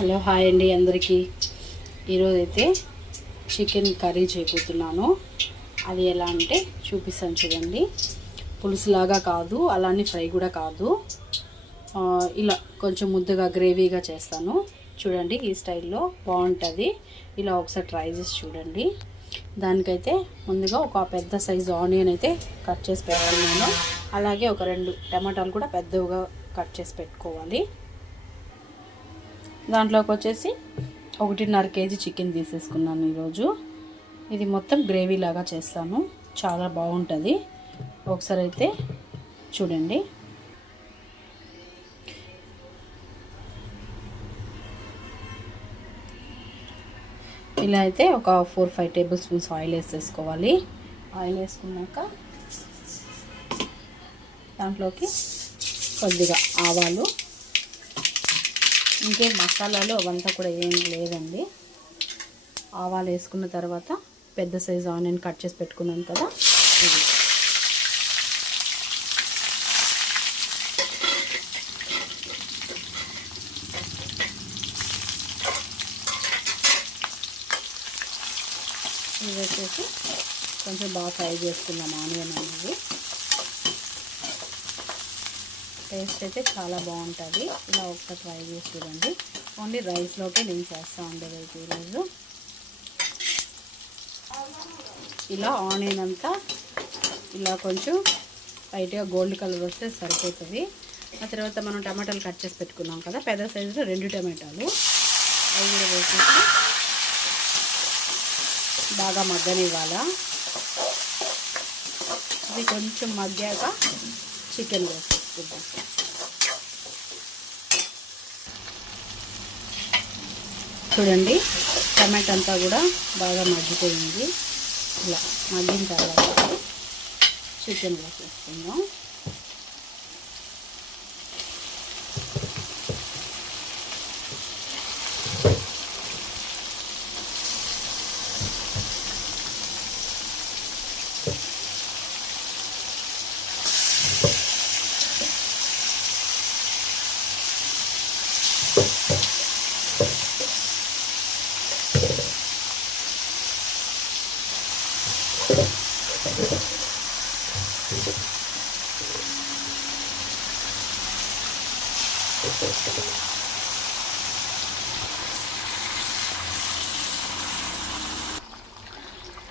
Hello hi అండి అందరికీ. ఈరోజైతే చికెన్ కర్రీ చేయబోతున్నాను. అది ఎలా అంటే చూపిస్తాను చూడండి. పులుసులాగా కాదు, అలానే ఫ్రై కూడా కాదు, ఇలా కొంచెం ముద్దగా గ్రేవీగా చేస్తాను. చూడండి ఈ స్టైల్లో బాగుంటుంది. ఇలా ఒకసారి ట్రై చేసి చూడండి. దానికైతే ముందుగా ఒక పెద్ద సైజు ఆనియన్ అయితే కట్ చేసి పెట్టుకున్నాను. అలాగే ఒక 2 టమాటాలు కూడా పెద్దవిగా కట్ చేసి పెట్టుకోవాలి. దాంట్లోకి వచ్చేసి 1.5 kg చికెన్ తీసేసుకున్నాను ఈరోజు. ఇది మొత్తం గ్రేవీ లాగా చేస్తాను, చాలా బాగుంటుంది. ఒకసారి అయితే చూడండి. ఇలా అయితే ఒక 4-5 టేబుల్ స్పూన్స్ ఆయిల్ వేసేసుకోవాలి. ఆయిల్ వేసుకున్నాక దాంట్లోకి కొద్దిగా ఆవాలు, ఇంకేం మసాలాలు అవంతా కూడా ఏం లేదండి. ఆవాలు వేసుకున్న తర్వాత పెద్ద సైజు ఆనియన్ కట్ చేసి పెట్టుకున్నాను కదా, ఇది వేసేసి కొంచెం బాగా ఫ్రై చేసుకున్నాం ఆనియన్ అనేది. టేస్ట్ అయితే చాలా బాగుంటుంది. ఇలా ఒకసారి ట్రై చేసి చూడండి. ఓన్లీ రైస్లోకి నేను చేస్తూ ఉండేది అయితే ఈరోజు. ఇలా ఆనియన్ అంతా ఇలా కొంచెం లైట్గా గోల్డ్ కలర్ వస్తే సరిపోతుంది. ఆ తర్వాత మనం టమాటాలు కట్ చేసి పెట్టుకున్నాం కదా, పెద్ద సైజులో 2 టమాటాలు, అవి కూడా వేసేసి బాగా మగ్గనివ్వాలా. ఇది కొంచెం మగ్గాక చికెన్ వేసేసుకుందాం. చూడండి టమాటా అంతా కూడా బాగా మగ్గిపోయింది. ఇలా మగ్గిన తర్వాత చికెన్ వేసేసుకుందాం.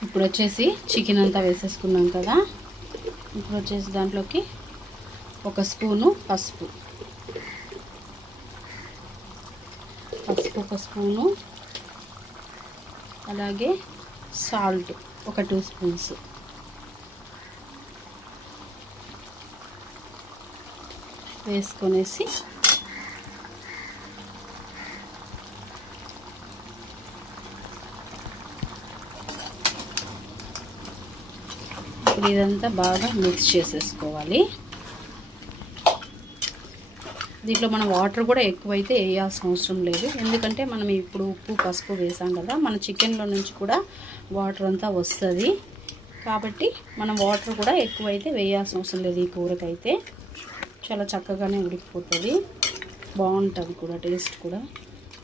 ఇప్పుడు వచ్చేసి చికెన్ అంతా వేసేసుకున్నాం కదా. ఇప్పుడు వచ్చేసి దాంట్లోకి 1 స్పూను పసుపు, 1 స్పూను, అలాగే సాల్ట్ ఒక 2 స్పూన్స్ వేసుకొనేసి ఇదంతా బాగా మిక్స్ చేసేసుకోవాలి. దీంట్లో మనం వాటర్ కూడా ఎక్కువైతే వేయాల్సిన అవసరం లేదు, ఎందుకంటే మనం ఇప్పుడు ఉప్పు పసుపు వేసాం కదా, మన చికెన్లో నుంచి కూడా వాటర్ అంతా వస్తుంది. కాబట్టి మనం వాటర్ కూడా ఎక్కువైతే వేయాల్సిన అవసరం లేదు. ఈ కూరకైతే చాలా చక్కగానే ఉడికిపోతుంది, బాగుంటుంది కూడా. టేస్ట్ కూడా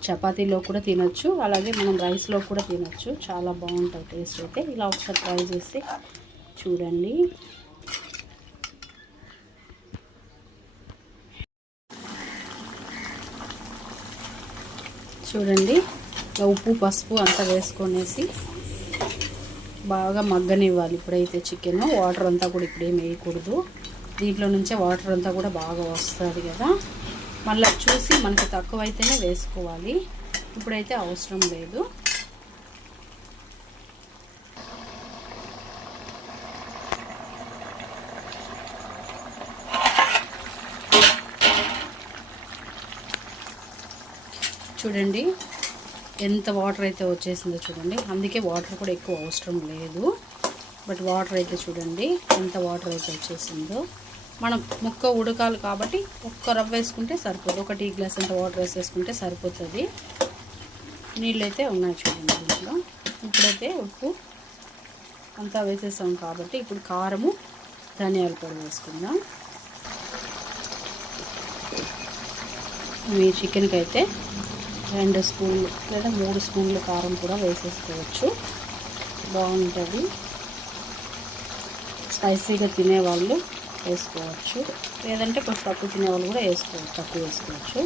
చపాతీలో కూడా తినొచ్చు, అలాగే మనం రైస్లో కూడా తినొచ్చు. చాలా బాగుంటుంది టేస్ట్ అయితే. ఇలా ఒకసారి ట్రై చేసి చూడండి. చూడండి ఉప్పు పసుపు అంతా వేసుకొనేసి బాగా మగ్గనివ్వాలి. ఇప్పుడైతే చికెన్ వాటర్ అంతా కూడా ఇప్పుడేం వేయకూడదు, దీంట్లో నుంచే వాటర్ అంతా కూడా బాగా వస్తుంది కదా. మళ్ళీ చూసి మనకి తక్కువ అయితేనే వేసుకోవాలి, ఇప్పుడైతే అవసరం లేదు. చూడండి ఎంత వాటర్ అయితే వచ్చేసిందో చూడండి. అందుకే వాటర్ కూడా ఎక్కువ అవసరం లేదు, బట్ వాటర్ అయితే చూడండి ఎంత వాటర్ అయితే వచ్చేసిందో. మనం ముక్క ఉడకాలి కాబట్టి 1 రవ్వ వేసుకుంటే సరిపోదు, 1 టీ గ్లాస్ అంత వాటర్ వేసేసుకుంటే సరిపోతుంది. నీళ్ళు అయితే ఉన్నాయి చూడండి దీంట్లో. ఇప్పుడైతే ఉప్పు అంతా వేసేసాం కాబట్టి ఇప్పుడు కారము ధనియాల పొడి వేసుకుందాం. మీ చికెన్కి అయితే 2 స్పూన్లు లేదా 3 స్పూన్లు కారం కూడా వేసేసుకోవచ్చు, బాగుంటుంది. స్పైసీగా తినేవాళ్ళు వేసుకోవచ్చు, లేదంటే కొంచెం తక్కువ తినేవాళ్ళు కూడా తక్కువ వేసుకోవచ్చు.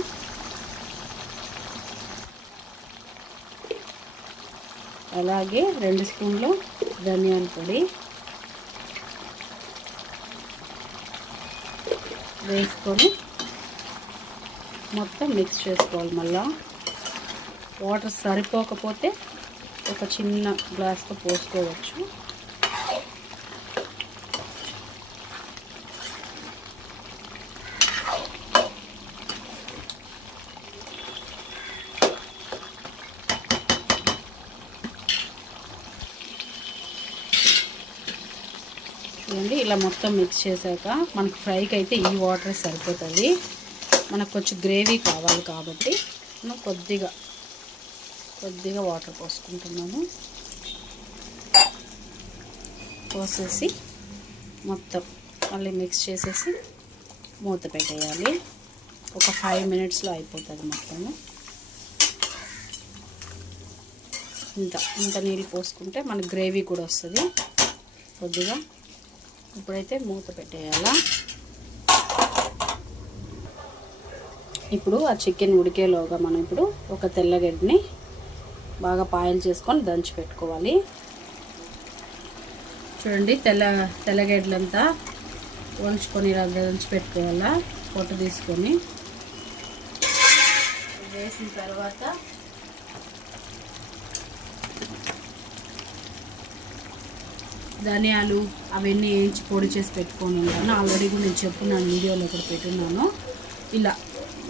అలాగే 2 స్పూన్లు ధనియాల పొడి వేసుకొని మొత్తం మిక్స్ చేసుకోవాలి. మళ్ళీ వాటర్ సరిపోకపోతే ఒక చిన్న గ్లాస్తో పోసుకోవచ్చు. చూడండి, ఇలా మొత్తం మిక్స్ చేశాక మనకు ఫ్రైకి అయితే ఈ వాటర్ సరిపోతుంది. మనకు కొంచెం గ్రేవీ కావాలి కాబట్టి మనం కొద్దిగా వాటర్ పోసుకుంటున్నాను. పోసేసి మొత్తం మళ్ళీ మిక్స్ చేసేసి మూత పెట్టేయాలి. ఒక 5 మినిట్స్లో అయిపోతుంది మొత్తము. ఇంత నీళ్ళు పోసుకుంటే మనకు గ్రేవీ కూడా వస్తుంది కొద్దిగా. ఇప్పుడైతే మూత పెట్టేయాలా. ఇప్పుడు ఆ చికెన్ ఉడికేలోగా మనం ఇప్పుడు ఒక తెల్లగడ్డని బాగా పాయలు చేసుకొని దంచి పెట్టుకోవాలి. చూడండి, తెల్లగడ్డలంతా వంచుకొని ఇలా దంచి పెట్టుకోవాలా. పొట్టు తీసుకొని వేసిన తర్వాత ధనియాలు అవన్నీ వేయించి పొడి చేసి పెట్టుకొని ఉంటాను. ఆల్రెడీ కూడా నేను చెప్పున్నాను, వీడియోలో కూడా పెట్టున్నాను. ఇలా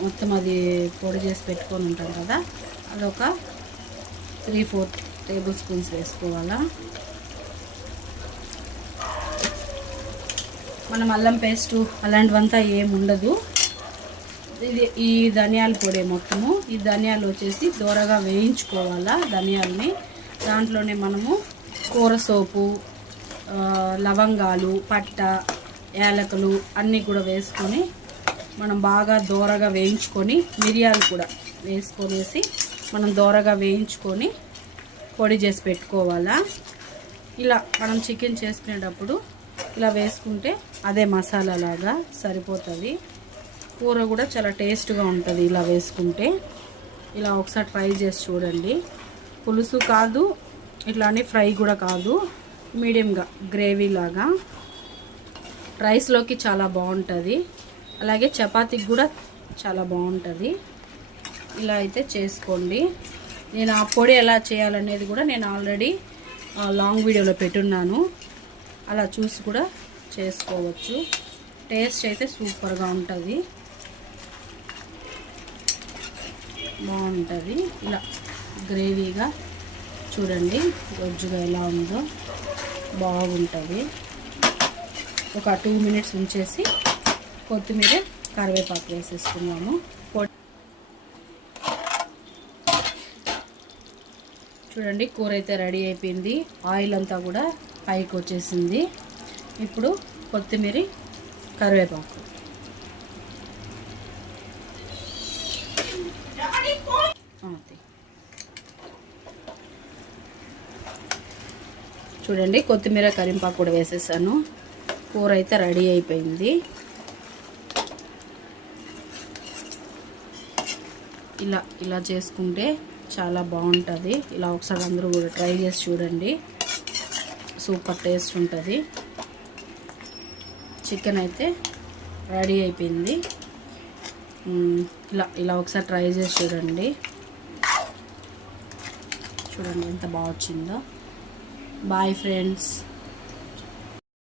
మొత్తం అది పొడి చేసి పెట్టుకొని ఉంటాం కదా, అదొక 3-4 టేబుల్ స్పూన్స్ వేసుకోవాలా. మనం అల్లం పేస్టు అలాంటివంతా ఏమి ఉండదు. ఈ ధనియాల పొడి మొత్తము, ఈ ధనియాలు వచ్చేసి దూరగా వేయించుకోవాలా. ధనియాలని దాంట్లోనే మనము కూర సోపు, లవంగాలు, పట్ట, యాలకులు అన్నీ కూడా వేసుకొని మనం బాగా దూరగా వేయించుకొని, మిరియాలు కూడా వేసుకొనేసి మనం దూరగా వేయించుకొని పొడి చేసి పెట్టుకోవాలా. ఇలా మనం చికెన్ చేసుకునేటప్పుడు ఇలా వేసుకుంటే అదే మసాలా లాగా సరిపోతుంది. కూర కూడా చాలా టేస్ట్గా ఉంటుంది ఇలా వేసుకుంటే. ఇలా ఒకసారి ట్రై చేసి చూడండి. పులుసు కాదు, ఇట్లానే ఫ్రై కూడా కాదు, మీడియంగా గ్రేవీ లాగా రైస్లోకి చాలా బాగుంటుంది. అలాగే చపాతీకి కూడా చాలా బాగుంటుంది. ఇలా అయితే చేసుకోండి. నేను ఆ పొడి ఎలా చేయాలనేది కూడా నేను ఆల్రెడీ లాంగ్ వీడియోలో పెట్టున్నాను, అలా చూసి కూడా చేసుకోవచ్చు. టేస్ట్ అయితే సూపర్గా ఉంటుంది, బాగుంటుంది. ఇలా గ్రేవీగా చూడండి, గొజ్జుగా ఎలా ఉందో బాగుంటుంది. ఒక 2 మినిట్స్ ఉంచేసి కొత్తిమీర, కరివేపాకు వేసేసుకున్నాము. చూడండి, కూర అయితే రెడీ అయిపోయింది. ఆయిల్ అంతా కూడా పైకి వచ్చేసింది. ఇప్పుడు కొత్తిమీర, కరివేపాకు చూడండి, కొత్తిమీర, కరివేపాకు కూడా వేసేసాను. కూర అయితే రెడీ అయిపోయింది. ఇలా చేసుకుంటే చాలా బాగుంటుంది. ఇలా ఒకసారి అందరూ కూడా ట్రై చేసి చూడండి, సూపర్ టేస్ట్ ఉంటుంది. చికెన్ అయితే రెడీ అయిపోయింది. ఇలా ఒకసారి ట్రై చేసి చూడండి. చూడండి ఎంత బాగా వచ్చిందో. Bye friends.